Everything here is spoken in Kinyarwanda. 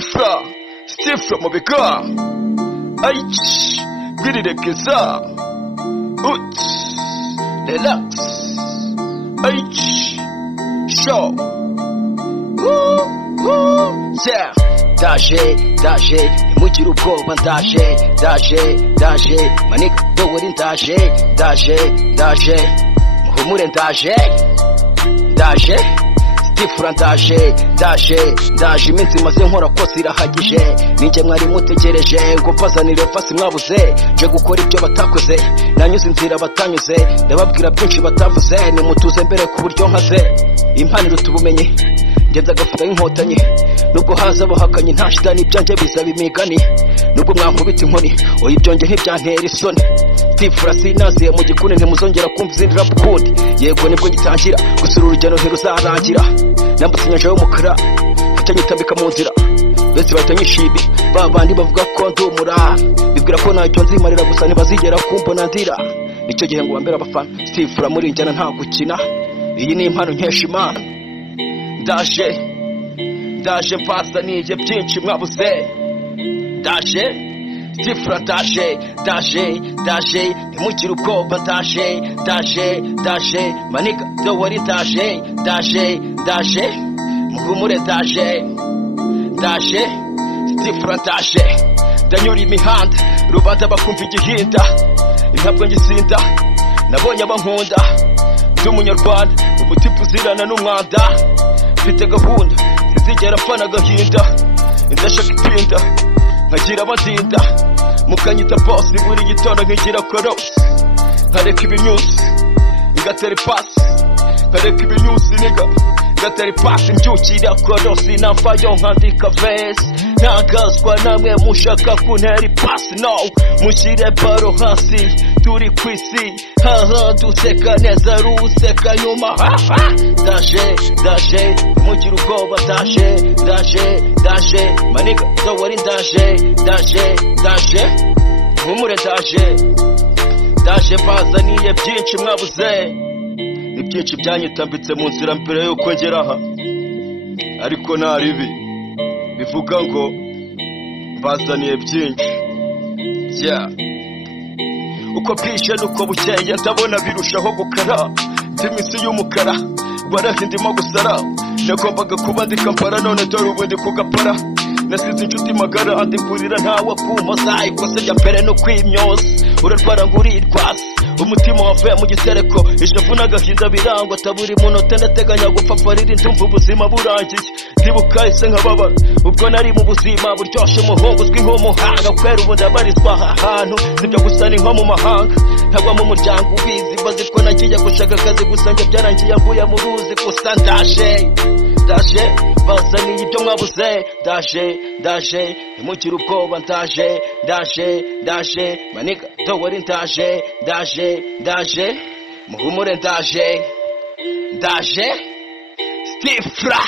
Stifra mobeka Aich Gwirire keza Uts Relax Aich Show Yeah Daje Ntimugire ubwoba ndaje Manika doweri ndaje Muhumure ndaje Stifra ndaje iminsi maze nkora kose irahagije ninjye mwari mutegereje ngo mpazanire fasi mwabuze je gukora ibyo batakoze nanyuze inzira batanyuze ndababwira byinshi batavuze nimutuze mbere ku buryo nkaze impaniro tubumenye ngenza gafuta y'inkotanyi nubwo haza bahakanye nta shitani byanje bizaba imigani nubwo mwankubita inkoni oya ibyonge ntibyantera isoni Stifra sinaziye mu gikuni ntimuzongera kumva izindi rap kundi yego nibwo gitangira gusura urugendo ntiruzarangira nambutse inyanja y'umukara ntanyitambika mu nzira bese batanyishibi babandi bavuga ko ndumura bibwira ko ntacyo nzimarira gusa ntibazigera kumbona ndira nicyo gihe ngo bambera abafana Stifra muri njyana nta gukina iyi ni impano nkesha Imana ndaje mpazaniye byinshi mwabuze Stifra ndaje ntimugire ubwoba ndaje Manika doweri ndaje Muhumure ndaje Stifra ndanyura imihanda rubanda bakumva igihinda ntabwo ngisinda nabonye abankunda ndi umunyarwanda umutima uzirana n'umwanda mfite gahunda sinzigera mpfana agahinda ndashaka ipinda nkagira abandinda mukanyita boss buri gitondo nkigira koros nkareka ibinyusi ngatera ipasi nkareka ibinyusi ngatera ipasi mbyukira korosi namvayo nkandika vesi ntagazwa namwe mushaka kuntera ipasi no mushyire baro hasi turi kwisi haha duseka neza ruseka nyuma ndaje ntimugire ubwoba ndaje Manika doweri ndaje Muhumure ndaje mpazaniye byinshi mwabuze ni byinshi byanyitambitse mu nzira mbere yuko ngera aha ariko nta ribi bivuga ngo mbazaniye byinshi uko bwije nuko bukeye ndabona birushaho gukara iminsi y'umukara warahi ndimo gusara nagombaga kuba ndi Kampala none dore ubu ndi kugapara nasize inshuti magara andimburira ntawe kumoza ikosa rya mbere no kwimyoza urarwara ngurirwasa umutima wavuye mu gitereko ishavu n'agahinda birangwa taburi munota ndateganya gupfafarira ndumva ubuzima burangiye ndibuka ise nkababara ubwo nari mu buzima buryoshye umuhungu uzwi nk'umuhanga kwera ubu ndabarizwa aha hantu sibyo gusa ni nko mu mahanga ntagwa mu muryango ubizi bazi ko nagiye gushaka akazi gusa njye byarangiye avuye mu ruzi gusa ndaje bazaniye ibyo mwabuze ndaje ntimugire ubwoba ndaje Manika doweri ndaje Muhumure ndaje Stifra